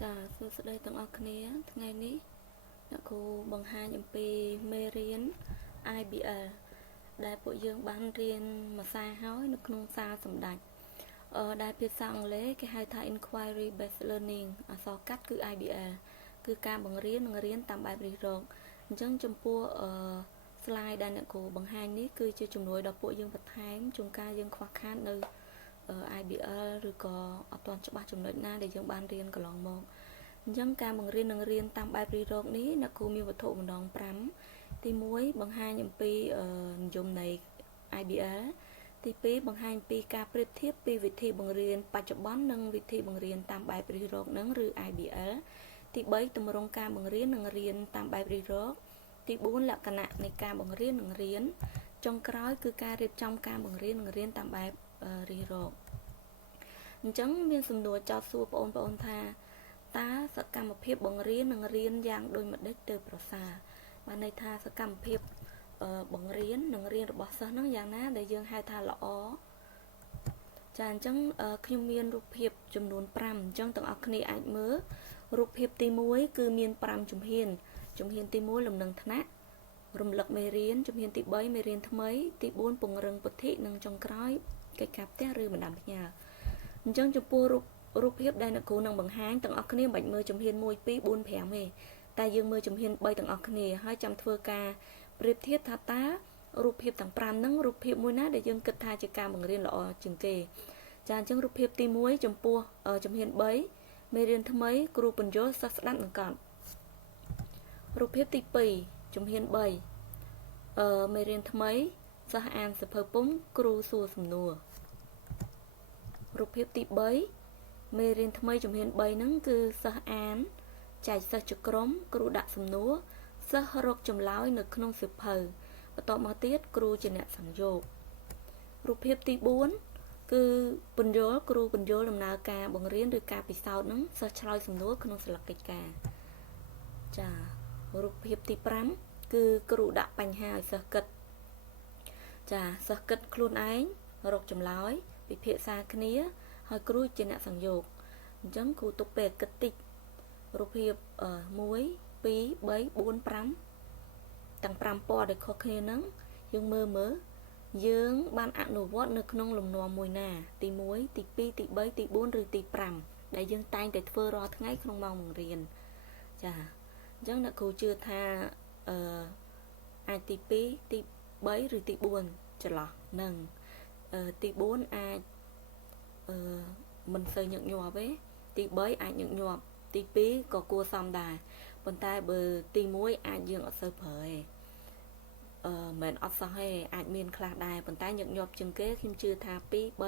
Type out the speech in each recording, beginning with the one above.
ចាសួស្តីទាំងអស់គ្នាថ្ងៃនេះអ្នកគ្រូបង្ហាញអំពីមេរៀន IBL ដែលពួកយើងបានរៀនមួយសារហើយនៅក្នុងសារសម្ដេចដែលភាសាអង់គ្លេសគេហៅថា Inquiry Based Learning អក្សរកាត់គឺ IBL គឺការបង្រៀននិងរៀនតាមបែបរិះរកអញ្ចឹងចំពោះslide ដែលអ្នកគ្រូបង្ហាញនេះគឺជាជំនួយដល់ពួកយើងបន្ថែមជួនកាលយើងខ្វះខាតនៅ IBL ឬក៏អត់ទាន់ច្បាស់ចំណុចណាដែលយើងបានរៀនកន្លងមកអញ្ចឹងការបង្រៀននិងរៀនតាមបែបរិះរកនេះអ្នកគ្រូមានវត្ថុម្ដង5ទី1បង្ហាញអំពីនិយមនៃ IBL ទី2បង្ហាញពីការប្រៀបធៀបពីវិធីបង្រៀនបច្ចុប្បន្ននិងវិធីបង្រៀនតាមបែបរិះរកនឹងឬ IBL ទី3ទម្រង់ការបង្រៀននិងរៀនតាមបែបរិះរកទី4លក្ខណៈនៃការបង្រៀននិងរៀនចុងក្រោយគឺការរៀបចំការបង្រៀននិងរៀនតាមបែបរិះរកអញ្ចឹងមានសំណួរចោទសួរបងប្អូនថាតើសកម្មភាពបង្រៀននិងរៀនយ៉ាងដូចម្ដេចទៅប្រសើរបានន័យថាសកម្មភាពបង្រៀននិងរៀនរបស់សិស្សហ្នឹងយ៉ាងណាដែលយើងហៅថាល្អចាអញ្ចឹងខ្ញុំមានរូបភាពចំនួន5អញ្ចឹងទាំងអស់គ្នាអាចមើលរូបភាពទី1គឺមាន5ជំហានទី1លំនឹងថ្នាក់រំលឹកមេរៀនជំហានទី3មេរៀនថ្មីទី4ពង្រឹងពុទ្ធិនិងចុងក្រោយកិច្ចការផ្ទះឬបណ្ដាំផ្ញើអញ្ចឹងចំពោះរូបភាពដែលអ្នកគ្រូនឹងបង្ហាញទាំងអស់គ្នាមិនបាច់មើលជំហាន1 2 4 5ទេតែយើងមើលជំហាន3ទាំងអស់គ្នាហើយចាំធ្វើការប្រៀបធៀបថាតើរូបភាពទាំង5ហ្នឹងរូបភាពមួយណាដែលយើងគិតថាជាការបង្រៀនល្អជាងគេចាអញ្ចឹងរូបភាពទី1ចំពោះជំហាន3មេរៀនថ្មីគ្រូបញ្យល់សិស្សស្ដាប់និងកត់រូបភាពទី2ជំហាន3មេរៀនថ្មីសិស្សអានសៀវភៅពុម្ពគ្រូសួរសំណួររូបភាពទី3មេរៀនថ្មីជំហាន3ហ្នឹងគឺសិស្សអានចែកសិស្សជាក្រុមគ្រូដាក់សំណួរសិស្សរកចម្លើយនៅក្នុងសៀវភៅបន្ទាប់មកទៀតគ្រូជាអ្នកសំយោគរូបភាពទី4គឺគ្រូបញ្យល់ដំណើរការបង្រៀនឬការពិសោធន៍ហ្នឹងសិស្សឆ្លើយសំណួរក្នុងស្លឹកកិច្ចការចារូបភាពទី5គឺគ្រូដាក់បញ្ហាឲ្យសិស្សគិតចាសិស្សគិតខ្លួនឯងរកចម្លើយពិភាក្សាគ្នាហើយគ្រូជាអ្នកសំយោគអញ្ចឹងគ្រូទុកពេលគិតតិចរូបភាព1 2 3 4 5ទាំង5ពណ៌ដែលខុសគ្នាហ្នឹងយើងមើលយើងបានអនុវត្តនៅក្នុងលំនាំមួយណាទី1ទី2ទី3ទី4ឬទី5ដែលយើងតែងតែធ្វើរាល់ថ្ងៃក្នុងម៉ោងបង្រៀនចាអញ្ចឹងអ្នកគ្រូជឿថាអាចទី2ទី3ឬទី4ចន្លោះនឹងទី4អាចមិនសូវញឹកញាប់ទេទី3អាចញឹកញាប់ទី2ក៏គួរសមដែរប៉ុន្តែបើទី1អាចយើងអត់សូវប្រើទេមិនអត់សោះទេអាចមានខ្លះដែរប៉ុន្តែញឹកញាប់ជាងគេខ្ញុំជឿថា2 3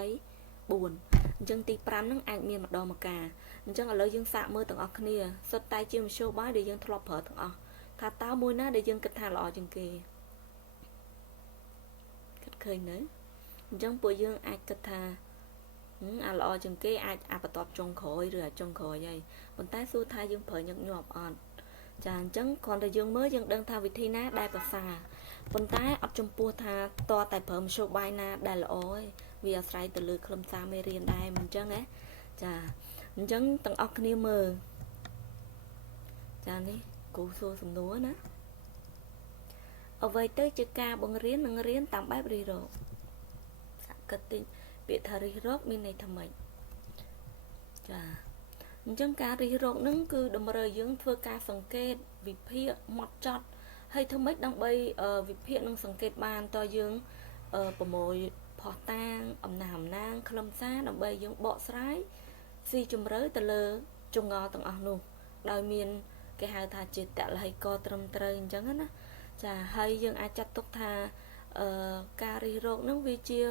4អញ្ចឹងទី5ហ្នឹងអាចមានម្ដងម្កាលអញ្ចឹងឥឡូវយើងសាកមើលទាំងអស់គ្នាសុទ្ធតែជាមធ្យោបាយដែលយើងធ្លាប់ប្រើទាំងអស់ថាតើមួយណាដែលយើងគិតថាល្អជាងគេគិតឃើញនៅអញ្ចឹងពួកយើងអាចគិតថាអាល្អជាងគេអាចបន្ទាប់ចុងក្រោយឬចុងក្រោយហើយប៉ុន្តែសួរថាយើងប្រើញឹកញាប់អត់ចាអញ្ចឹងគ្រាន់តែយើងមើលយើងដឹងថាវិធីណាដែលប្រសើរប៉ុន្តែអត់ចំពោះថាតតែប្រើមធ្យោបាយណាដែលល្អទេវាអាស្រ័យទៅលើខ្លឹមសារមេរៀនដែរមិនអញ្ចឹងណាចាអញ្ចឹងទាំងអស់គ្នាមើលចានេះគ្រូសួរសំណួរណាអ្វីទៅជាការបង្រៀននិងរៀនតាមបែបរិះរកសាកគិតតិចពាក្យថារិះរកមានន័យថាម៉េចចាអញ្ចឹងការរិះរកនឹងគឺតម្រូវយើងធ្វើការសង្កេតវិភាគម៉ត់ចត់ហើយធ្វើម៉េចដើម្បីវិភាគនិងសង្កេតបានតើយើងប្រមូលផុសតាងអំណាងខ្លឹមសារដើម្បីយើងបកស្រាយស៊ីជម្រៅទៅលើចងល់ទាំងអស់នោះដោយមានគេហៅថាជាតលហិកត្រឹមត្រូវអញ្ចឹងណាចាហើយយើងអាចចាត់ទុកថាការរិះរកនឹងវាជា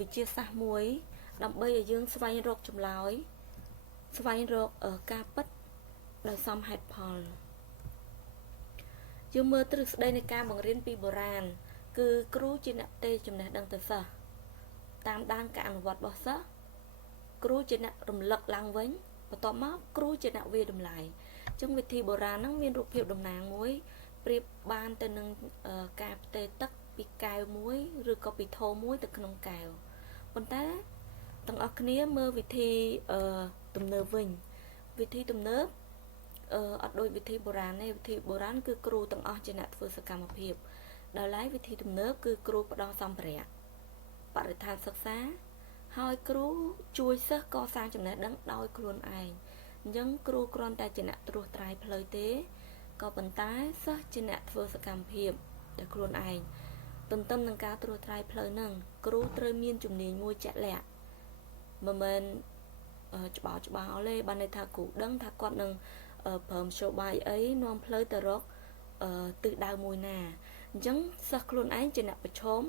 វិជាសាស្ត្រមួយដើម្បីឲ្យយើងស្វែងរកចម្លើយស្វែងរកការពិតដោយសមហេតុផលយើងមើលទ្រឹស្ដីនៃការបង្រៀនពីបុរាណគឺគ្រូជាអ្នកផ្ទេរចំណេះដឹងទៅសិស្សតាមដានការអនុវត្តរបស់សិស្សគ្រូជាអ្នករំលឹកឡើងវិញបន្ទាប់មកគ្រូជាអ្នកវាយតម្លៃអញ្ចឹងវិធីបុរាណហ្នឹងមានរូបភាពតំណាងមួយប្រៀបបានទៅនឹងការផ្ទេរទឹកពីកែវមួយឬក៏ពីថូមួយទៅក្នុងកែវប៉ុន្តែទាំងអស់គ្នាមើលវិធីទំនើបវិញ វិធីទំនើបអត់ដូចវិធីបុរាណទេវិធីបុរាណគឺគ្រូទាំងអស់ជាអ្នកធ្វើសកម្មភាពដោយឡែកវិធីទំនើបគឺគ្រូផ្ដល់សម្ភារៈបរិស្ថានសិក្សាហើយគ្រូជួយសិស្សកសាងចំណេះដឹងដោយខ្លួនឯងអញ្ចឹងគ្រូគ្រាន់តែជាអ្នកត្រួសត្រាយផ្លូវទេក៏ប៉ុន្តែសិស្សជាអ្នកធ្វើសកម្មភាពដោយខ្លួនឯងទន្ទឹមនឹងការត្រួសត្រាយផ្លូវហ្នឹងគ្រូត្រូវមានជំនាញមួយជាក់លាក់មិនមែនច្បាស់ទេបានន័យថាគ្រូដឹងថាគាត់នឹងប្រើមធ្យោបាយអីនាំផ្លូវទៅរកទិសដៅមួយណាអញ្ចឹងសិស្សខ្លួនឯងជាអ្នកប្រឈម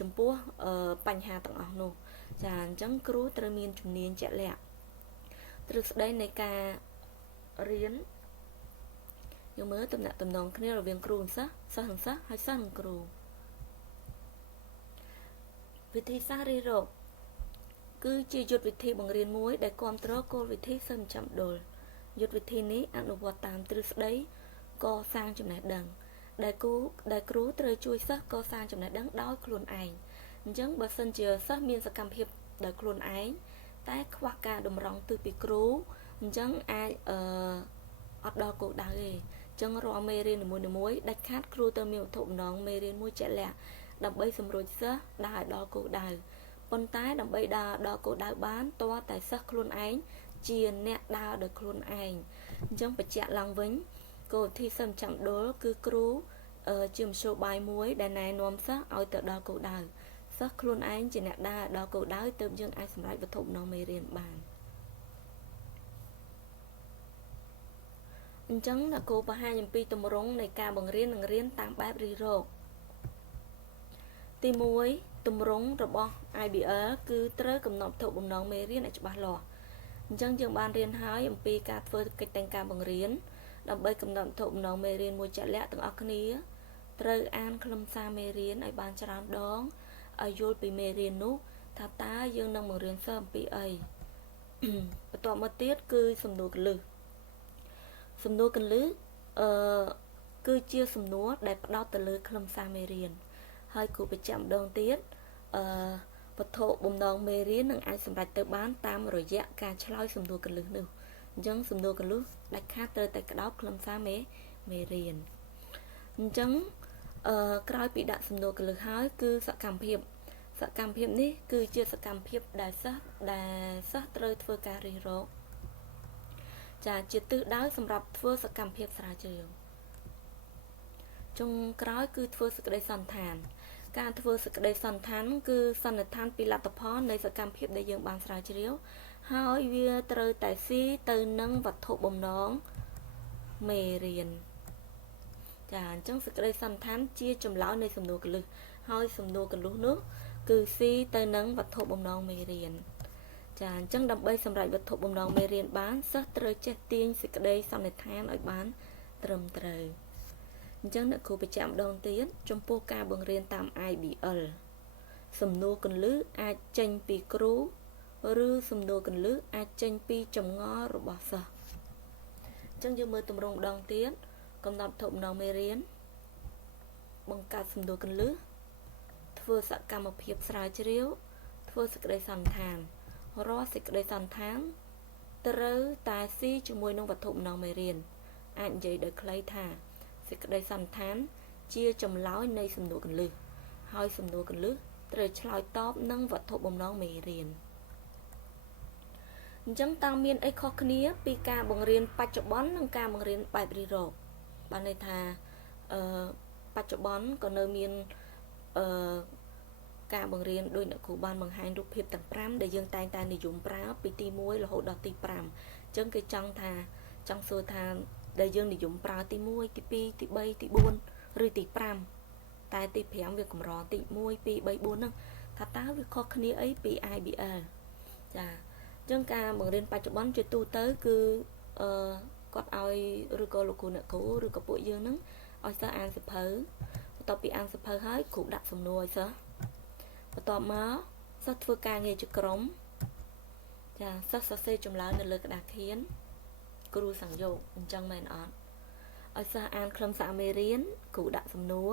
ចំពោះបញ្ហាទាំងអស់នោះចាអញ្ចឹងគ្រូត្រូវមានជំនាញជាក់លាក់ទ្រឹស្ដីនៃការរៀនយកមើលតំណែងតំណងគ្នារវាងគ្រូនិងសិស្សនិងសិស្សហើយសិស្សនិងគ្រូវិធីសាស្ត្ររៀនរកគឺជាយុទ្ធវិធីបង្រៀនមួយដែលគ្រប់គ្រងគោលវិធីសិស្សចាំដុលយុទ្ធវិធីនេះអនុវត្តតាមទ្រឹស្ដីកសាងចំណេះដឹងដែលគ្រូត្រូវជួយសិស្សកសាងចំណេះដឹងដោយខ្លួនឯងអញ្ចឹងបើសិនជាសិស្សមានសកម្មភាពដោយខ្លួនឯងតែខ្វះការតម្រង់ទិសពីគ្រូអញ្ចឹងអាចអត់ដល់គោលដៅទេអញ្ចឹងរាល់មេរៀននីមួយៗដាច់ខាតគ្រូត្រូវមានវត្ថុបំណងមេរៀនមួយជាក់លាក់ដើម្បីសម្រួលសិស្សដើរឲ្យដល់គោលដៅប៉ុន្តែដើម្បីដើរដល់គោលដៅបានតើតែសិស្សខ្លួនឯងជាអ្នកដើរដោយខ្លួនឯងអញ្ចឹងបញ្ជាក់ឡើងវិញគោលវិធីសិស្សចាំដុលគឺគ្រូជាមធ្យោបាយមួយដែលណែនាំសិស្សឲ្យទៅដល់គោលដៅសិស្សខ្លួនឯងជាអ្នកដើរដល់គោលដៅទើបយើងអាចសម្រេចវត្ថុបំណងមេរៀនបានអញ្ចឹងអ្នកគ្រូបង្ហាញអំពីទម្រង់នៃការបង្រៀននិងរៀនតាមបែបរិះរកទី1ទម្រង់របស់ IBL គឺត្រូវកំណត់វត្ថុបំណងមេរៀនឲ្យច្បាស់លាស់អញ្ចឹងយើងបានរៀនហើយអំពីការធ្វើកិច្ចតែងការបង្រៀនដើម្បីកំណត់វត្ថុបំណងមេរៀនមួយជាក់លាក់ទាំងអស់គ្នាត្រូវអានខ្លឹមសារមេរៀនឲ្យបានច្រើនដងឲ្យយល់ពីមេរៀននោះថាតើយើងនឹងបង្រៀនសិស្សអំពីអីបន្ទាប់មកទៀតគឺសំណួរគន្លឹះគឺជាសំណួរដែលផ្ដោតទៅលើខ្លឹមសារមេរៀនហើយគ្រូបញ្ជាក់ម្ដងទៀតវត្ថុបំណងមេរៀននឹងអាចសម្រេចទៅបានតាមរយៈការឆ្លើយសំណួរគន្លឹះនោះអញ្ចឹងសំណួរគន្លឹះដាច់ខាតត្រូវតែក្តោបខ្លឹមសារមេរៀនអញ្ចឹងក្រោយពីដាក់សំណួរគន្លឹះហើយគឺសកម្មភាពនេះគឺជាសកម្មភាពដែលសិស្សត្រូវធ្វើការរិះរកចាជាទិសដៅសម្រាប់ធ្វើសកម្មភាពស្រាវជ្រាវចុងក្រោយគឺធ្វើសេចក្តីសន្និដ្ឋានការធ្វើសេចក្តីសន្និដ្ឋានគឺសន្និដ្ឋានពីលទ្ធផលនៃសកម្មភាពដែលយើងបានស្រាវជ្រាវហើយវាត្រូវតែស៊ីទៅនឹងវត្ថុបំណងមេរៀនចាអញ្ចឹងសេចក្តីសន្និដ្ឋានជាចម្លើយនៃសំណួរគន្លឹះហើយសំណួរគន្លឹះនោះគឺស៊ីទៅនឹងវត្ថុបំណងមេរៀនចាអញ្ចឹងដើម្បីសម្រេចវត្ថុបំណងមេរៀនបានសិស្សត្រូវចេះទាញសេចក្តីសន្និដ្ឋានឲ្យបានត្រឹមត្រូវអញ្ចឹងអ្នកគ្រូបញ្ជាក់ម្ដងទៀតចំពោះការបង្រៀនតាម IBL សំណួរគន្លឹះអាចចេញពីគ្រូឬសំណួរគន្លឹះអាចចេញពីចម្ងល់របស់សិស្សអញ្ចឹងយើងមើលទម្រង់ម្ដងទៀតកំណត់វត្ថុបំណងមេរៀនបង្កើតសំណួរគន្លឹះធ្វើសកម្មភាពស្រាវជ្រាវធ្វើសេចក្តីសន្និដ្ឋានរាល់សេចក្តីសន្និដ្ឋានត្រូវតែស៊ីជាមួយនឹងវត្ថុបំណងមេរៀនអាចនិយាយដោយខ្លីថាសេចក្តីសន្និដ្ឋានជាចម្លើយនៃសំណួរគន្លឹះហើយសំណួរគន្លឹះត្រូវឆ្លើយតបនឹងវត្ថុបំណងមេរៀនអញ្ចឹងតើមានអីខុសគ្នាពីការបង្រៀនបច្ចុប្បន្ននិងការបង្រៀនបែបរិះរកបានន័យថាបច្ចុប្បន្នក៏នៅមានការបង្រៀនដោយអ្នកគ្រូបានបង្ហាញរូបភាពទាំង5ដែលយើងតែងតែនិយមប្រើពីទី1រហូតដល់ទី5អញ្ចឹងគេចង់សួរថាដែលយើងនិយមប្រើទី1ទី2ទី3ទី4ឬទី5តែទី5វាកម្រទី1 2 3 4ហ្នឹងថាតើវាខុសគ្នាអីពី IBL ចាអញ្ចឹងការបង្រៀនបច្ចុប្បន្នជាទូទៅគឺគាត់ឲ្យឬក៏លោកគ្រូអ្នកគ្រូឬក៏ពួកយើងហ្នឹងឲ្យសិស្សអានសៀវភៅបន្ទាប់ពីអានសៀវភៅហើយគ្រូដាក់សំណួរឲ្យសិស្សបន្ទាប់មកសិស្សធ្វើការងារជាក្រុមចាសិស្សសរសេរចម្លើយនៅលើក្តារខៀនគ្រូសង្យោគអញ្ចឹងមែនអត់ឲ្យសិស្សអានខ្លឹមសារមេរៀនគ្រូដាក់សំណួរ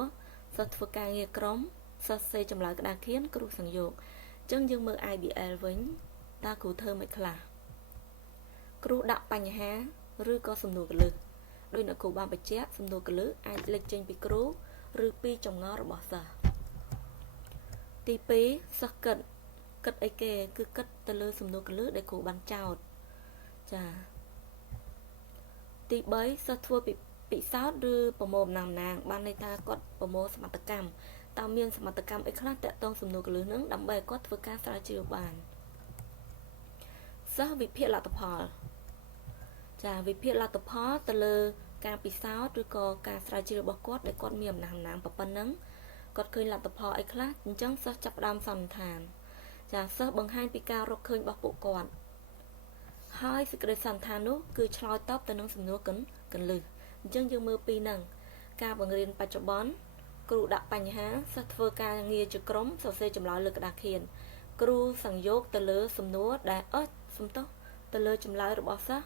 សិស្សធ្វើការងារក្រុមសិស្សសរសេរចម្លើយក្តារខៀនគ្រូសង្យោគអញ្ចឹងយើងមើល IBL វិញតើគ្រូធ្វើមិនខ្លះ គ្រូដាក់បញ្ហាឬក៏សំណួរកលឹះដោយអ្នកគ្រូបានបញ្ជាក់សំណួរកលឹះអាចលេចចេញពីគ្រូឬពីចម្ងល់របស់សិស្សទី2សិស្សគិតអីគេគឺគិតទៅលើសំណួរកលឹះដែលគ្រូបានចោទចាទី3សិស្សធ្វើពិសោធន៍ឬប្រមូលអំណាងបានន័យថាគាត់ប្រមូលសមត្ថកម្មតើមានសមត្ថកម្មអីខ្លះតាក់ទងសំណួរកលឹះនឹងដើម្បីឲ្យគាត់ធ្វើការស្រាវជ្រាវបានសិស្សវិភាគលទ្ធផលចាវិភាគលទ្ធផលទៅលើការពិសោធន៍ឬក៏ការស្រាវជ្រាវរបស់គាត់ដែលគាត់មានអំណាងប៉ុណ្ណឹងគាត់ឃើញលទ្ធផលអីខ្លះអញ្ចឹងសិស្សចាប់ផ្ដើមសន្និដ្ឋានចាសិស្សបង្ហាញពីការរកឃើញរបស់ពួកគាត់ហើយសេចក្តីសន្និដ្ឋាននោះគឺឆ្លើយតបទៅនឹងសំណួរកលឹះអញ្ចឹងយើងមើលពីហ្នឹងការបង្រៀនបច្ចុប្បន្នគ្រូដាក់បញ្ហាសិស្សធ្វើការងារជាក្រុមសរសេរចម្លើយលើក្តារខៀនគ្រូសង្យោគទៅលើសំណួរដែលទៅលើចម្លើយរបស់សិស្ស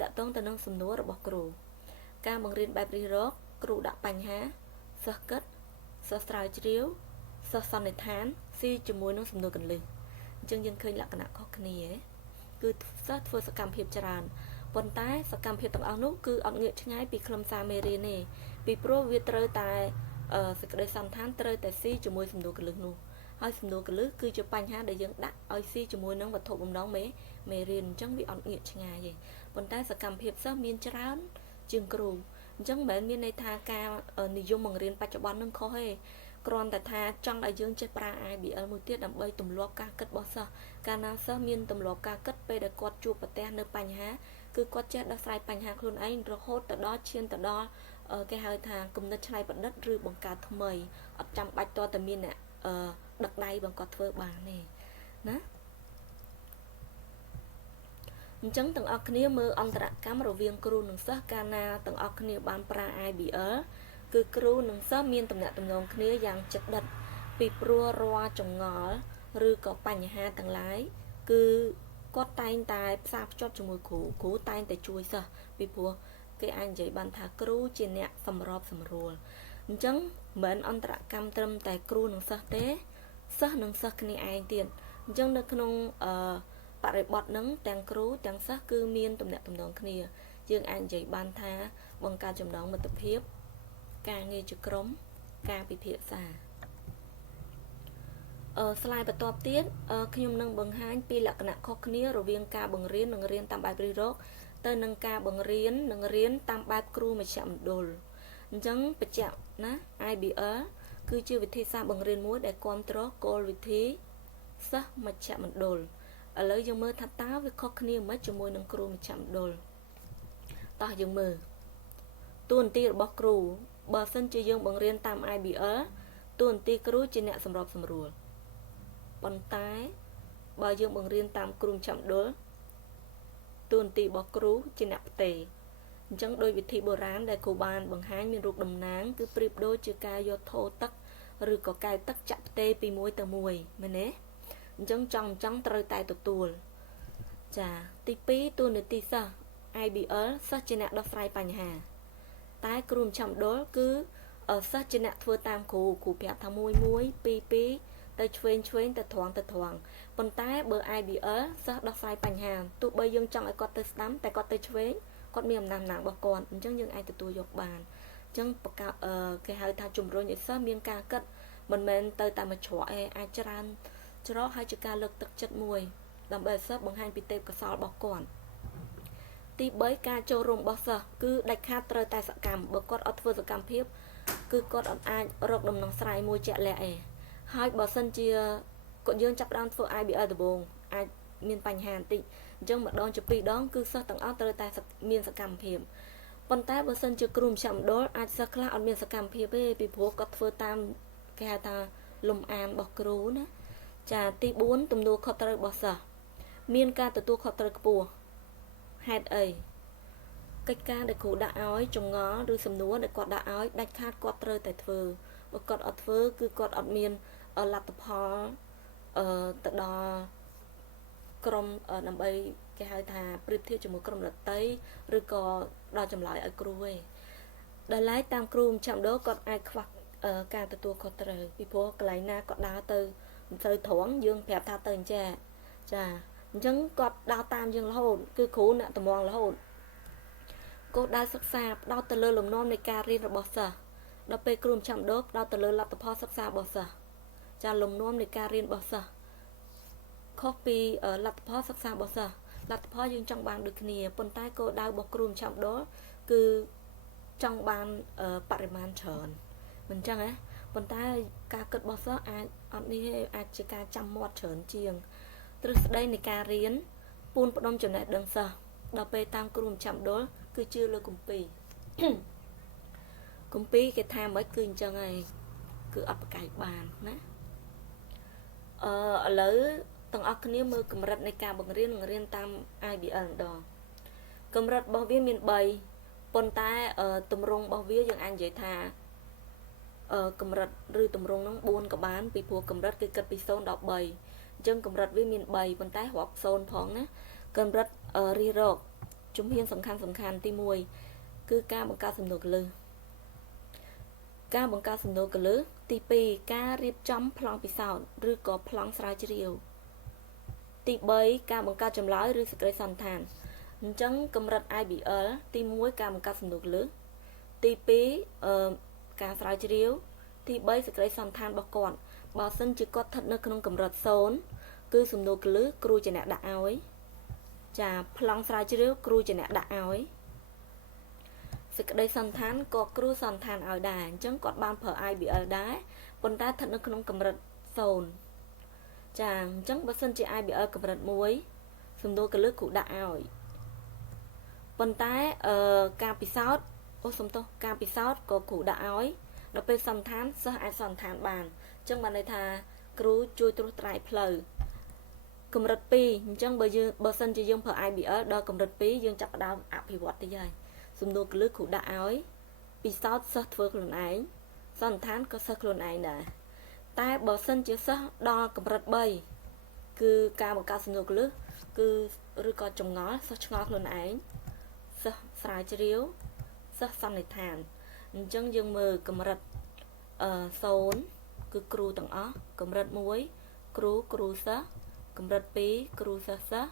តាក់ទងទៅនឹងសំណួររបស់គ្រូការបង្រៀនបែបរិះរកគ្រូដាក់បញ្ហាសិស្សគិតសិស្សស្រាវជ្រាវសិស្សសន្និដ្ឋានស៊ីជាមួយនឹងសំណួរកលឹះអញ្ចឹងយើងឃើញលក្ខណៈខុសគ្នាគឺសិស្សធ្វើសកម្មភាពច្រើនប៉ុន្តែសកម្មភាពទាំងអស់នោះគឺអត់ងាកឆ្ងាយពីខ្លឹមសារមេរៀនទេពីព្រោះវាត្រូវតែសេចក្តីសន្និដ្ឋានត្រូវតែស៊ីជាមួយសំណួរកលឹះនោះហើយសំណួរកលឹះគឺជាបញ្ហាដែលយើងដាក់ឲ្យស៊ីជាមួយនឹងវត្ថុបំណងមេរៀនអញ្ចឹងវាអត់ងាកឆ្ងាយទេប៉ុន្តែសកម្មភាពសិស្សមានច្រើនជាងគ្រូអញ្ចឹងមិនមែនមានន័យថាការនិយមបង្រៀនបច្ចុប្បន្ននឹងខុសទេគ្រាន់តែថាចង់ឲ្យយើងចេះប្រើ IBL មួយទៀតដើម្បីទម្លាប់ការគិតរបស់សិស្សកាលណាសិស្សមានទម្លាប់ការគិតពេលដែលគាត់ជួបប្រទះនៅបញ្ហាគឺគាត់ចេះដោះស្រាយបញ្ហាខ្លួនឯងរហូតទៅដល់ឈានទៅដល់គេហៅថាគំនិតច្នៃប្រឌិតឬបង្កើតថ្មីអត់ចាំបាច់តតែមានអ្នកដឹកដៃបង្គាត់ធ្វើបានទេណាអញ្ចឹងទាំងអស់គ្នាមើលអន្តរកម្មរវាងគ្រូនិងសិស្សកាលណាទាំងអស់គ្នាបានប្រើ IBL គឺគ្រូនិងសិស្សមានទំនាក់ទំនងគ្នាយ៉ាងជិតដិតពីព្រោះរាល់ចងល់ឬក៏បញ្ហាទាំងឡាយគឺគាត់តែងតែផ្សារភ្ជាប់ជាមួយគ្រូតែងតែជួយសិស្សពីព្រោះគេអាចនិយាយបានថាគ្រូជាអ្នកសម្របសម្រួលអញ្ចឹងមិនអន្តរកម្មត្រឹមតែគ្រូនិងសិស្សទេសិស្សនិងសិស្សគ្នាឯងទៀតអញ្ចឹងនៅក្នុងបរិបទហ្នឹងទាំងគ្រូទាំងសិស្សគឺមានទំនាក់ទំនងគ្នាយើងអាចនិយាយបានថាបង្កើតចំណងមិត្តភាពការងារជាក្រុមការពិភាក្សាស្លាយបន្ទាប់ទៀតខ្ញុំនឹងបង្ហាញពីលក្ខណៈខុសគ្នារវាងការបង្រៀននិងរៀនតាមបែបរិះរកទៅនឹងការបង្រៀននិងរៀនតាមបែបគ្រូមជ្ឈមណ្ឌលអញ្ចឹងបញ្ជាក់ណា IBL គឺជាវិធីសាស្ត្របង្រៀនមួយដែលគាំទ្រគោលវិធីសិស្សមជ្ឈមណ្ឌលឥឡូវយើងមើលថាតើវាខុសគ្នាមិនជាមួយនឹងគ្រូមជ្ឈមណ្ឌលតោះយើងមើលតួនាទីរបស់គ្រូបើសិនជាយើងបង្រៀនតាម IBL តួនាទីគ្រូជាអ្នកសម្របសម្រួលប៉ុន្តែបើយើងបង្រៀនតាមគ្រូមជ្ឈមណ្ឌលតួនាទីរបស់គ្រូជាអ្នកផ្ទេរអញ្ចឹងដោយវិធីបុរាណដែលគ្រូបានបង្ហាញមានរូបតំណាងគឺប្រៀបដូចជាការយកថូទឹកឬក៏កែវទឹកចាក់ផ្ទេរពីមួយទៅមួយមែនទេអញ្ចឹងចង់ត្រូវតែទទួលចាទី2តួនាទីសិស្ស IBL សិស្សជាអ្នកដោះស្រាយបញ្ហាតែគ្រូមជ្ឈមណ្ឌលគឺសិស្សជាអ្នកធ្វើតាមគ្រូប្រាប់ថា1 2ទៅឆ្វេងទៅត្រង់ប៉ុន្តែបើ IBL សិស្សដោះស្រាយបញ្ហាទោះបីយើងចង់ឲ្យគាត់ទៅស្ដាំតែគាត់ទៅឆ្វេងគាត់មានអំណាចរបស់គាត់អញ្ចឹងយើងអាចទទួលយកបានអញ្ចឹងគេហៅថាជំរុញឲ្យសិស្សមានការគិតមិនមែនទៅតែមួយច្រកអាចច្រើនច្រកហើយជាការលើកទឹកចិត្តមួយដើម្បីឲ្យសិស្សបង្ហាញពីទេពកោសល្យរបស់គាត់ទី3ការចូលរួមរបស់សិស្សគឺដាច់ខាតត្រូវតែសកម្មបើគាត់អត់ធ្វើសកម្មភាពគឺគាត់អត់អាចរកដំណោះស្រាយមួយជាក់លាក់ទេហើយបើសិនជាគាត់យើងចាប់ផ្ដើមធ្វើ IBL ដំបូងអាចមានបញ្ហាបន្តិចអញ្ចឹងម្ដងជាពីរដងគឺសិស្សទាំងអស់ត្រូវតែមានសកម្មភាពប៉ុន្តែបើសិនជាគ្រូមជ្ឈមណ្ឌលអាចសិស្សខ្លះអត់មានសកម្មភាពទេពីព្រោះគាត់ធ្វើតាមគេហៅថាលំអានរបស់គ្រូណាចាទី4ទំនួលខុសត្រូវរបស់សិស្សមានការទទួលខុសត្រូវខ្ពស់ហេតុអីកិច្ចការដែលគ្រូដាក់ឲ្យចងល់ឬសំណួរដែលគាត់ដាក់ឲ្យដាច់ខាតគាត់ត្រូវតែធ្វើបើគាត់អត់ធ្វើគឺគាត់អត់មានលទ្ធផលទៅដល់ក្រុមដើម្បីគេហៅថាប្រៀបធៀបជាមួយក្រុមដតីឬក៏ដល់ចម្លើយឲ្យគ្រូឯងដែលឡែកតាមគ្រូមជ្ឈមណ្ឌលគាត់អាចខ្វះការទទួលខុសត្រូវពីព្រោះកន្លែងណាគាត់ដើរទៅមិនសូវត្រង់យើងប្រាប់ថាទៅអញ្ចេះចា chẳng có đào tam dương là hồn cứ khú nè tầm mong là hồn cô đào sắc xa đào tờ lơ lồng nonในการเรียนระบบsở đào peกลุ่มจำดบđào tờ lơ lập tậpพอsắc xa bờ sởจะลงน้อมในการเรียนบอสcopy ลัทธิพ่อศึกษาบอสลัทธิพ่อยังจังบานดึกเนียปนใต้ก็ได้บอกกลุ่มชำดคือจังบานปริมาณเฉินเหมือนจังปนใต้การเกิดบอสอันนี้อาจจะการจำมอดเฉินเจียงตรึกได้ในการเรียนปูนปนมจนได้ดังเสเราไปตามกลุ่มชำดคือชื่อเลยกลุ่มปีกลุ่มปีแกทำไว้คือจังไงคืออัปไก่บานนะหรือต้องเอาคณิตมือกำรัดในการบังเรียนตาม IBL ดอกกำรัดบ่าวเวียมีใบปนใต้ตุ่มรงบ่าวเวียอย่างอันใหญ่ทากำรัดหรือตุ่มรงน้องบูนกับบ้านปีพัวกำรัดคือกัดปีโซนดอกใบจังกำรัดเวียมีใบปนใต้หัวโซนพ้องนะกำรัดรีโรคจุ่มเพียนสำคัญที่มวยคือการบังการสนุกเลยการบังการสนุกกันเลยตีปีการเรียบจำพลังปีศาจหรือก่อพลังสลายเรียวตีใบการบังการจำร้ายหรือสกัดสันทานจังกำรัด IBL ตีมวยการบังการสนุกเลยตีปีการสลายเรียวตีใบสกัดสันทานบอกก่อนบอสันจะกดทัดในขนมกำรัดโซนคือสนุกเลยครูจะแนะด่าเอาไว้จะพลังสลายเรียวครูจะแนะด่าเอาไว้สกัดสันทานก็ครูสันทานเอาได้จังกดบานเผอ IBL ได้ปนใต้ทัดในขนมกำรัดโซนจางจังบัสันจะ IBL กำรัดมวยสมโดกระลึกขู่ด่าเอาปนใต้การปิซาวด์โอ้สมโตการปิซาวด์ก็ขู่ด่าเอาเราไปสันทานสหายสันทานบานจังบันในทาครูช่วยตรวจตรายเพลกำรัดปีจังบัสันจะยังเผอ IBL ดอกำรัดปียังจับดาวอภิวัตได้ยังสมโดกระลึกขู่ด่าเอาปีซาวด์สะเทือนคนไหนสันทานก็สะคนไหนนะแต่บอสันจะสะดอกำรัดใบคือการบังการสนุกลึกคือหรือก็จงง้อสะชงอคนไหนสะสายเจียวสะสันในฐานจังยังมือกำรัดโซนคือครูต่างอ๋อกำรัดมวยครูสะกำรัดปีครูสะ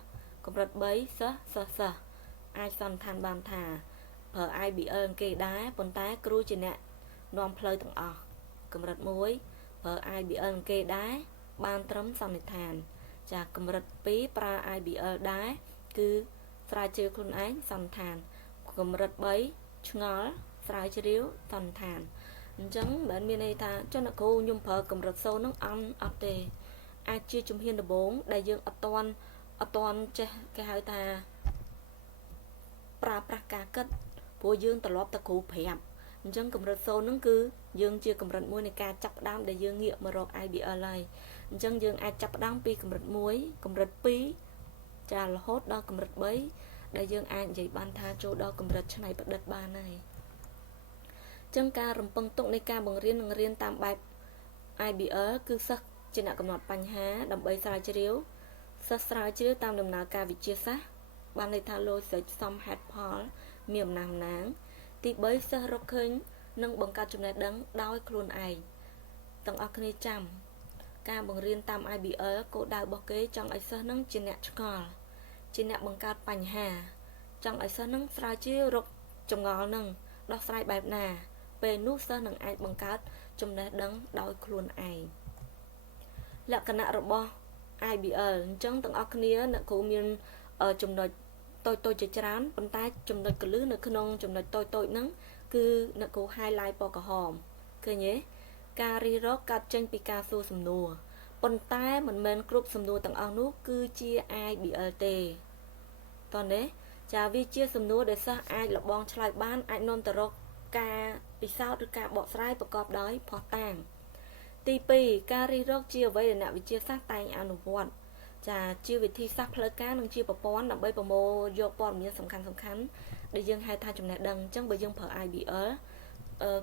กำรัดใบสะไอสันทานบานทาเผอ IBL เกยได้ปนใต้ครูจีเนี่ยนอมเพลยต่างอ๋อกำรัดมวยเผอ IBL เกยได้บานตรมสันนิฐานจากกำรัดปีปลา IBL ได้คือสายเจียวคนไอ้สันทานกำรัดใบชงอสายเจียวสันทานจังแบบมีในทางเจ้าหน้าที่ยุ่งเผอกำรัดโซน้องอันอัปเดตอาชีจุ่มเฮียนดบงได้ยังอัตอนจะแก่หายตาปลาประกาศกัดพวกยังตลอดตะคูเพียบจังกำรัดโซนั่นคือยังเชื่อกำรัดมวยในการจับดามได้ยังเงียบมารอ IBL อะไรจังยังอาจจับดามปีกำรัดมวยกำรัดปีจะละฮดดอกกำรัดใบได้ยังอาจใหญ่บานทาโจดอกกำรัดชนัยประดับบานในจังการรำปังตกในการบังเรียนตามแบบ IBL คือสักจินตกำหนดปัญหาดำใบสลายเจียวสักสลายเจียวตามดำนาการวิจัยซะบานในทางโลเสจซอมแฮดพอลเมียมนามนางตีใบสักรกเคิงนั่งบังการจุดไหนดังดาวครูนไอต้องเอาคณิตจำการบังเรียนตาม IBL ก็ดาวบอกเกยจังไอเซนั่งจินเนชกอลจินเนบังการปัญหาจังไอเซนั่งสลายเจียวรกจงงอนั่งดอกสลายแบบนาเป็นนูเซนั่งไอบังการจุดไหนดังดาวครูนไอและคณะระบบ IBL จังต้องเอาคณิตนักครูมีจุดไหนtôiจะจานปนใต้จุ่มในกระลือในขนมจุ่มในtôiนั้นคือนักกูไฮไลท์ปอกระหอมคือเนี้ยการีรอกกัดเจนปีกาสูสำนัวปนใต้เหมือนเมนกรุ๊ปสำนัวต่างเอานุคือเชียไอบีเอลเตตอนนี้จะวิเชียสำนัวเดซ่าไอหลับบองชลายบ้านไอนนตรกกาปีเศร้าหรือกาบอกสไลประกอบด้วยพอต่างตีปีการีรอกเชียไว้เดนวิเชียซาไตอนุวัตจะชื่อวิธีซักเพลการนังชื่อปปอนดับใบปโมโยปอนมีสำคัญได้ยังให้ทายจุดไหนดังจังใบยังเผอ IBL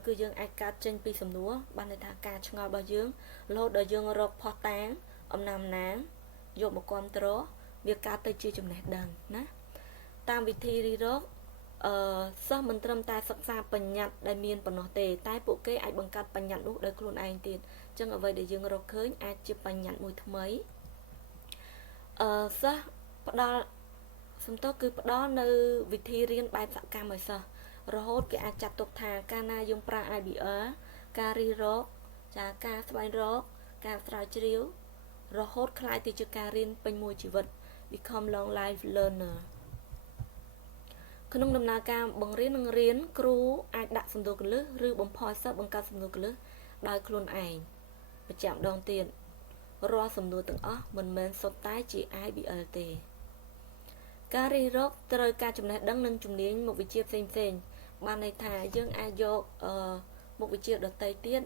คือยังไอการเจนปีสำนัวบ้านในทางการชงใบยังโลดได้ยังรกพอแตงอมนำน้ำโยบกรมตรเบียการเตยชื่อจุดไหนดังนะตามวิธีรีรกซ่อมันเติมตายศึกษาปัญญาได้เมียนปนเตใต้ปุกเกไอบังการปัญญาลูกได้ครูนไอตีนจังเอาไว้ได้ยังรกเคยไอจีปัญญามุยทำไมซะ ផ្ដល់សំទោសគឺផ្ដល់នៅវិធីរៀនបែបសកម្មឲ្យសិស្សរហូតគេអាចចាត់ទុកថាកាលណាយើងប្រើ IBL ការរិះរកចាការស្វែងរកការស្រាវជ្រាវរហូតคล้ายទៅជាការរៀនពេញមួយជីវិត become long life learner ក្នុងដំណើរការបង្រៀននិងរៀនគ្រូអាចដាក់សំណួរគន្លឹះឬបំផុសសិស្សបង្កើតសំណួរគន្លឹះដោយខ្លួនឯងបញ្ជាក់ម្ដងទៀតរាល់សំណួរទាំងអស់មិនមែនសុទ្ធតែជា IBL ទេការរិះរកត្រូវការចំណេះដឹងនិងជំនាញមុខវិជ្ជាផ្សេងៗបានន័យថាយើងអាចយកមុខវិជ្ជាដទៃទៀត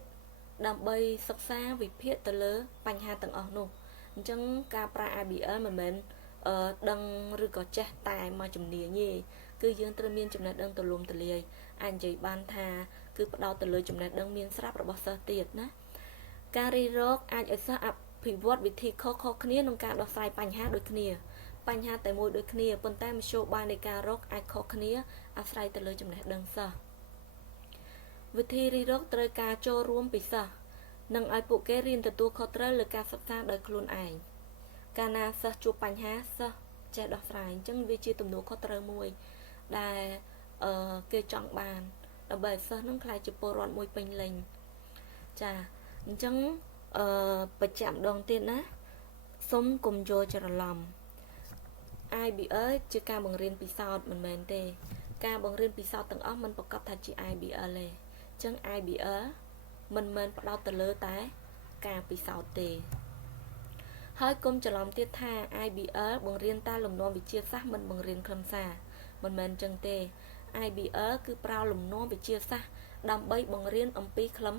ដើម្បីសិក្សាវិភាគទៅលើបញ្ហាទាំងអស់នោះអញ្ចឹងការប្រើ IBL មិនមែនដឹងឬក៏ចេះតែមកជំនាញទេគឺយើងត្រូវមានចំណេះដឹងទូលំទូលាយអាចនិយាយបានថាគឺផ្ដោតទៅលើចំណេះដឹងមានស្រាប់របស់សិស្សទៀតណាការរិះរកអាចឲ្យសិស្សអភិវឌ្ឍវិធីខុសៗគ្នាក្នុងការដោះស្រាយបញ្ហាដូចគ្នាបញ្ហាតែមួយដូចគ្នាប៉ុន្តែមធ្យោបាយនៃការរកអាចខុសគ្នាអាស្រ័យទៅលើចំណេះដឹងសិស្សវិធីរិះរកត្រូវការចូលរួមពីសិស្សនិងឲ្យពួកគេរៀនទទួលខុសត្រូវលើការសិក្សាដោយខ្លួនឯងកាលណាសិស្សជួបបញ្ហាសិស្សចេះដោះស្រាយអញ្ចឹងវាជាទំនួលខុសត្រូវមួយដែលគេចង់បានដើម្បីឲ្យសិស្សនឹងក្លាយជាពលរដ្ឋមួយពេញលេញចាអញ្ចឹងបញ្ជាក់ម្ដងទៀតណាសូមកុំយល់ច្រឡំ IBL ជាការបង្រៀនពិសោធន៍មិនមែនទេការបង្រៀនពិសោធន៍ទាំងអស់មិនប្រកាសថាជា IBL ទេអញ្ចឹង IBL មិនមែនផ្ដោតទៅលើតែការពិសោធន៍ទេហើយកុំច្រឡំទៀតថា IBL បង្រៀនតែលំនាំវិទ្យាសាស្ត្រមិនបង្រៀនខ្លឹមសារមិនមែនអញ្ចឹងទេ IBL គឺប្រើលំនាំវិទ្យាសាស្ត្រដើម្បីបង្រៀនអំពីខ្លឹម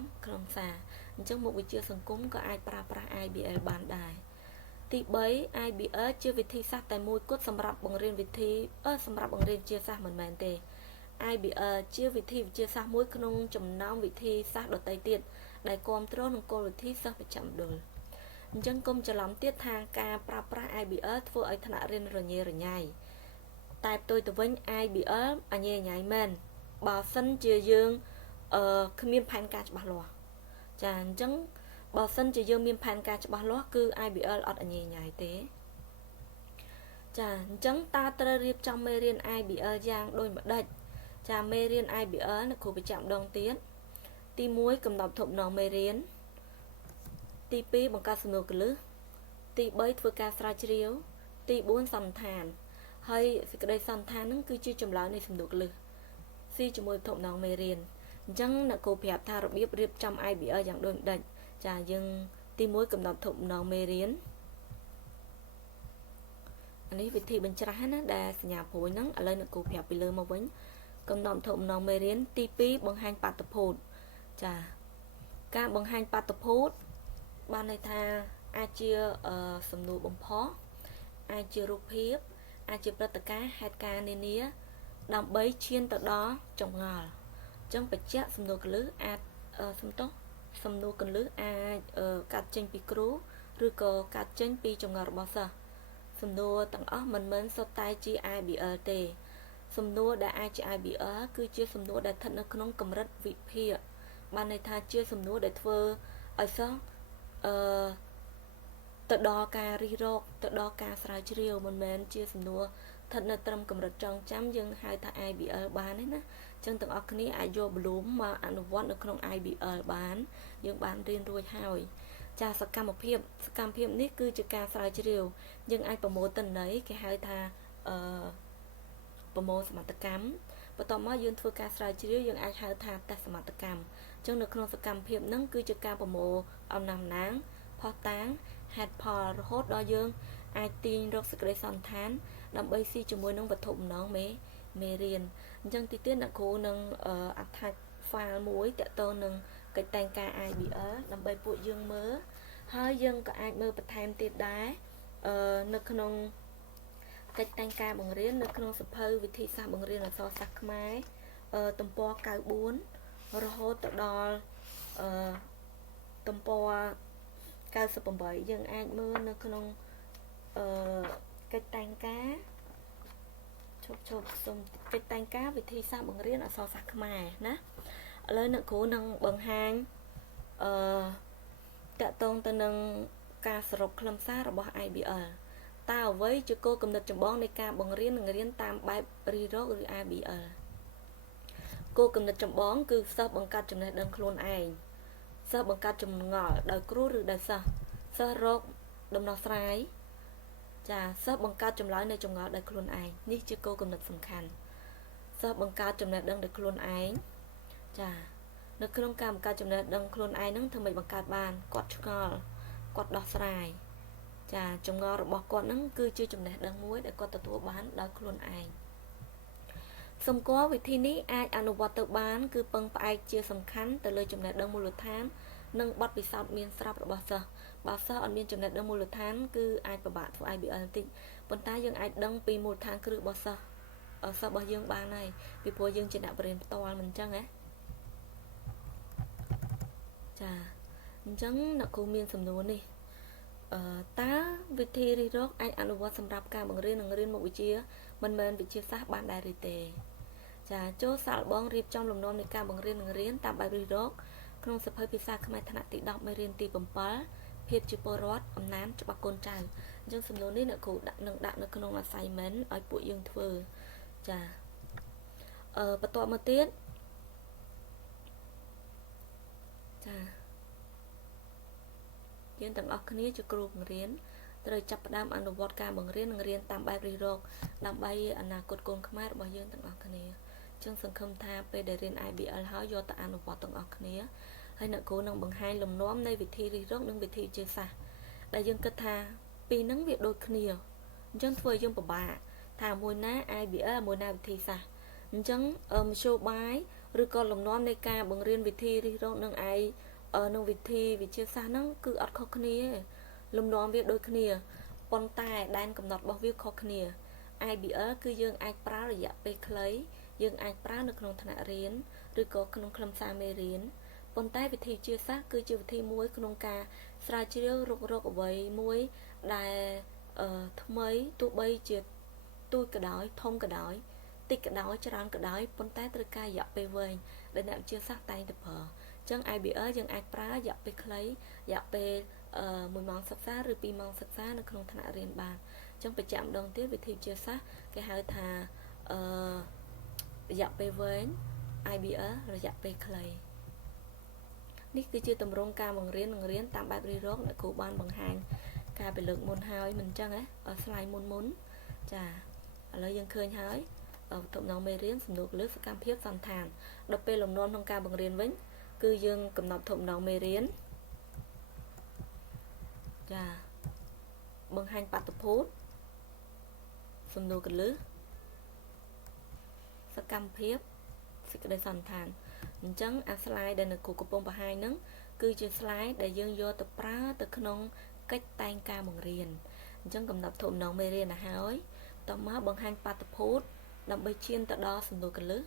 សារអញ្ចឹងមុខវិជ្ជាសង្គមក៏អាចប្រើប្រាស់ IBL បានដែរទី3 IBL ជាវិធីសាស្ត្រតែមួយគត់សម្រាប់បង្រៀនវិទ្យាសាស្ត្រមិនមែនទេ IBL ជាវិធីវិទ្យាសាស្ត្រមួយក្នុងចំណោមវិធីសាស្ត្រដទៃទៀតដែលគ្រប់គ្រងនឹងគោលវិធីសិស្សប្រចាំមណ្ឌលអញ្ចឹងកុំច្រឡំទៀតថាការប្រើប្រាស់ IBL ធ្វើឲ្យថ្នាក់រៀនរញ៉េរញ៉ៃតែផ្ទុយទៅវិញ IBL អញ៉េញ៉ៃមែនបើសិនជាយើងគ្មានផែនការច្បាស់លាស់ចាអញ្ចឹងបើសិនជាយើងមានផែនការច្បាស់លាស់គឺ IBL អត់អញ៉េញ៉ៃទេចាអញ្ចឹងតើត្រូវរៀបចំមេរៀន IBL យ៉ាងដូចម្ដេចចាមេរៀន IBL អ្នកគ្រូបញ្ជាក់ម្ដងទៀតទី1កំណត់ធប់ម្ដងមេរៀនទី2បង្កើតសំណួរគន្លឹះទី3ធ្វើការស្រាវជ្រាវទី4សន្និដ្ឋានហើយសេចក្តីសន្និដ្ឋានហ្នឹងគឺជាចម្លើយនៃសំណួរគន្លឹះស៊ីជាមួយធប់ម្ដងមេរៀនអញ្ចឹងអ្នកគ្រូប្រាប់ថារបៀបរៀបចំ IBL យ៉ាងដូចម្ដេចចាយើងទី1កំណត់ធប់ម្ដងមេរៀនអានេះវិធីបញ្ច្រាស់ណាដែលសញ្ញាព្រួយហ្នឹងឥឡូវអ្នកគ្រូប្រាប់ពីលើមកវិញកំណត់ធប់ម្ដងមេរៀនទី2បង្ហាញបាតុភូតចាការបង្ហាញបាតុភូតបានន័យថាអាចជាសំណួរបំផុសអាចជារូបភាពអាចជាព្រឹត្តិការណ៍ហេតុការណ៍នានាដើម្បីឈានទៅដល់ចម្ងល់អញ្ចឹងបញ្ជាក់សំណួរគន្លឹះអាចសំណួរគន្លឹះអាចកាត់ចេញពីគ្រូឬក៏កាត់ចេញពីចម្ងល់របស់សិស្សសំណួរទាំងអស់មិនមែនសុទ្ធតែជា IBL ទេសំណួរដែលអាចជា IBL គឺជាសំណួរដែលស្ថិតនៅក្នុងកម្រិតវិភាគបានន័យថាជាសំណួរដែលធ្វើឲ្យសិស្សទៅដល់ការរិះរកទៅដល់ការស្រាវជ្រាវមិនមែនជាសំណួរស្ថិតនៅត្រឹមកម្រិតចងចាំយើងហៅថា IBL បានទេណាអញ្ចឹងទាំងអស់គ្នាអាចយក Bloom មកអនុវត្តនៅក្នុង IBL បានយើងបានរៀនរួចហើយចាសកម្មភាពនេះគឺជាការស្រាវជ្រាវយើងអាចប្រមូលទិន្នន័យគេហៅថាប្រមូលសមត្ថកម្មបន្ទាប់មកយើងធ្វើការស្រាវជ្រាវយើងអាចហៅថាតេស្តសមត្ថកម្មអញ្ចឹងនៅក្នុងសកម្មភាពហ្នឹងគឺជាការប្រមូលអំណះអំណាងផុសតាងហេតុផលរហូតដល់យើងអាចទាញរកសេចក្តីសន្និដ្ឋានដើម្បីស៊ីជាមួយនឹងវត្ថុបំណងមេរៀនអញ្ចឹងទីទៀតអ្នកគ្រូនឹងattach file មួយតាក់ទងនឹងកិច្ចតែងការ IBL ដើម្បីពួកយើងមើលហើយយើងក៏អាចមើលបន្ថែមទៀតដែរនៅក្នុងកិច្ចតែងការបង្រៀននៅក្នុងសភៅវិធីសាស្ត្របង្រៀនអក្សរសាស្ត្រខ្មែរទំព័រ94រហូតទៅដល់ទំព័រ98យើងអាចមើលនៅក្នុងកិច្ចតែងការសូមកិច្ចតែងការវិធីសាស្ត្របង្រៀនអក្សរសាស្ត្រខ្មែរណាឥឡូវអ្នកគ្រូនឹងបង្ហាញតាក់ទងទៅនឹងការសរុបខ្លឹមសាររបស់ IBL តើអ្វីជាគោលគំនិតចម្បងនៃការបង្រៀននិងរៀនតាមបែបរីរកឬ IBL គោលគំនិតចម្បងគឺសិស្សបង្កើតចំណេះដឹងខ្លួនឯងសិស្សបង្កើតចម្ងល់ដោយគ្រូឬដោយសិស្សរកដំណោះស្រាយចាសិស្សបង្កើតចម្លើយនៃចម្ងល់ដោយខ្លួនឯងនេះជាគោលគំនិតសំខាន់សិស្សបង្កើតចំណេះដឹងដោយខ្លួនឯងចានៅក្នុងការបង្កើតចំណេះដឹងខ្លួនឯងហ្នឹងធ្វើម៉េចបង្កើតបានគាត់ឆ្ងល់គាត់ដោះស្រាយចាចម្ងល់របស់គាត់ហ្នឹងគឺជាចំណេះដឹងមួយដែលគាត់ទទួលបានដោយខ្លួនឯងសម្គាល់វិធីនេះអាចអនុវត្តទៅបានគឺពឹងផ្អែកជាសំខាន់ទៅលើចំណេះដឹងមូលដ្ឋាននិងបទពិសោធន៍មានស្រាប់របស់សិស្សបើសិស្សអត់មានចំណេះដឹងមូលដ្ឋានគឺអាចពិបាកធ្វើ IBL បន្តិចប៉ុន្តែយើងអាចដឹងពីមូលដ្ឋានគ្រឹះរបស់សិស្សរបស់យើងបានហើយពីព្រោះយើងជាអ្នកបរិញ្ញាបត្រផ្ទាល់មិនអញ្ចឹងណាចាអញ្ចឹងអ្នកគ្រូមានសំណួរនេះតើវិធីរិះរកអាចអនុវត្តសម្រាប់ការបង្រៀននិងរៀនមុខវិជ្ជាមិនមែនវិទ្យាសាស្ត្របានដែរឬទេចាចូលសាកល្បងរៀបចំលំនាំនៃការបង្រៀននិងរៀនតាមបែបរិះរកក្នុងសៀវភៅភាសាខ្មែរថ្នាក់ទី10មេរៀនទី7ភាពជាពលរដ្ឋអំណាចច្បាប់កូនចៅអញ្ចឹងសំណួរនេះអ្នកគ្រូដាក់នៅក្នុង assignment ឲ្យពួកយើងធ្វើចាបន្ទាប់មកទៀតចាយើងទាំងអស់គ្នាជាគ្រូបង្រៀនត្រូវចាប់ផ្ដើមអនុវត្តការបង្រៀននិងរៀនតាមបែបរិះរកដើម្បីអនាគតកូនខ្មែររបស់យើងទាំងអស់គ្នាចឹងសង្ឃឹមថាពេលដែលរៀន IBL ហើយយកទៅអនុវត្តទាំងអស់គ្នាហើយអ្នកគ្រូនឹងបង្ហាញលំនាំនៃវិធីរិះរកនិងវិធីវិទ្យាសាស្ត្រដែលយើងគិតថាពីរហ្នឹងវាដូចគ្នាអញ្ចឹងធ្វើឲ្យយើងពិបាកថាមួយណា IBL មួយណាវិធីសាស្ត្រអញ្ចឹងមធ្យោបាយឬក៏លំនាំនៃការបង្រៀនវិធីរិះរកនឹងនឹងវិធីវិទ្យាសាស្ត្រហ្នឹងគឺអត់ខុសគ្នាលំនាំវាដូចគ្នាប៉ុន្តែដែនកំណត់របស់វាខុសគ្នា IBL គឺយើងអាចប្រើរយៈពេលខ្លីយើងអាចប្រើនៅក្នុងថ្នាក់រៀនឬក៏ក្នុងខ្លឹមសារមេរៀនប៉ុន្តែវិធីវិទ្យាសាស្ត្រគឺជាវិធីមួយក្នុងការស្រាវជ្រាវរកអ្វីមួយដែលថ្មីទោះបីជាទូចក៏ដោយធំក៏ដោយតិចក៏ដោយច្រើនក៏ដោយប៉ុន្តែត្រូវការរយៈពេលវែងដែលអ្នកវិទ្យាសាស្ត្រតែងតែប្រើអញ្ចឹង IBL យើងអាចប្រើរយៈពេលខ្លីរយៈពេល1ម៉ោងសិក្សាឬ2ម៉ោងសិក្សានៅក្នុងថ្នាក់រៀនបានអញ្ចឹងបញ្ជាក់ម្ដងទៀតវិធីវិទ្យាសាស្ត្រគេហៅថារយៈពេលវែង IBL រយៈពេលខ្លីនេះគឺជាទម្រង់ការបង្រៀននិងរៀនតាមបែបរិះរកអ្នកគ្រូបានបង្ហាញការពីលើកមុនហើយមិនអញ្ចឹងណាslide មុនចាឥឡូវយើងឃើញហើយទំនងមេរៀនសំណួរកលឹះសកម្មភាពសន្តានដល់ពេលលំនាំក្នុងការបង្រៀនវិញគឺយើងកំណត់ទំនងមេរៀនចាបង្ហាញបាតុភូតសំណួរកលឹះសកម្មភាពសេចក្តីសន្តានអញ្ចឹងអា slide ដែលនៅគ្រូកំពុងបង្ហាញហ្នឹងគឺជា slide ដែលយើងយកទៅប្រើទៅក្នុងកិច្ចតែងការបង្រៀនអញ្ចឹងកំណត់ទំនងមេរៀនទៅហើយតមកបង្ហាញបាតុភូតដើម្បីឈានទៅដល់សំណួរកលឹះ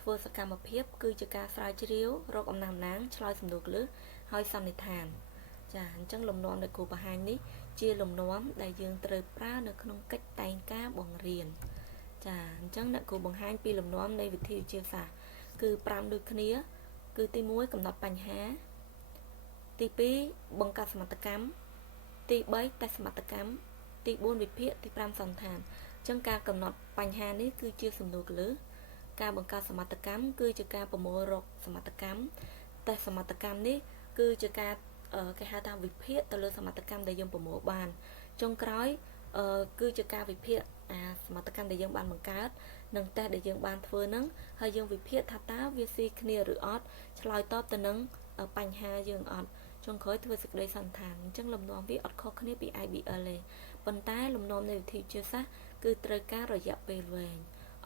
ធ្វើសកម្មភាពគឺជាការស្រាវជ្រាវរកអំណាងឆ្លើយសំណួរកលឹះហើយសន្និដ្ឋានចាអញ្ចឹងលំនាំដែលគ្រូបង្ហាញនេះជាលំនាំដែលយើងត្រូវប្រើនៅក្នុងកិច្ចតែងការបង្រៀនចាអញ្ចឹងអ្នកគ្រូបង្ហាញពីលំនាំនៃវិធីវិទ្យាសាស្ត្រគឺ5ដូចគ្នាគឺទី1កំណត់បញ្ហាទី2បង្កើតសមត្ថកម្មទី3តេស្តសមត្ថកម្មទី4វិភាគទី5សន្តានអញ្ចឹងការកំណត់បញ្ហានេះគឺជាសំណួរកលឹះការបង្កើតសមត្ថកម្មគឺជាការប្រមូលរកសមត្ថកម្មតេស្តសមត្ថកម្មនេះគឺជាការគេហៅថាវិភាគទៅលើសមត្ថកម្មដែលយើងប្រមូលបានចុងក្រោយគឺជាការវិភាគសមត្ថកម្មដែលយើងបានបង្កើតនិងតេស្តដែលយើងបានធ្វើហ្នឹងហើយយើងវិភាគថាតើវាស៊ីគ្នាឬអត់ឆ្លើយតបទៅនឹងបញ្ហាយើងអត់ចុងក្រោយធ្វើសេចក្តីសន្និដ្ឋានអញ្ចឹងលំនាំវាអត់ខុសគ្នាពី IBL ទេប៉ុន្តែលំនាំនៃវិធីវិទ្យាសាស្ត្រគឺត្រូវការរយៈពេលវែង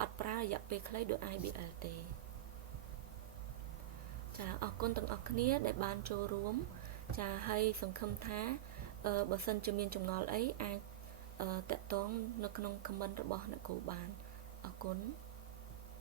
អត់ប្រើរយៈពេលខ្លីដូច IBL ទេចាអរគុណទាំងអស់គ្នាដែលបានចូលរួមចាហើយសង្ឃឹមថាបើសិនជាមានចម្ងល់អីអាចតាក់ទងនៅក្នុង comment របស់អ្នកគ្រូបានអរគុណ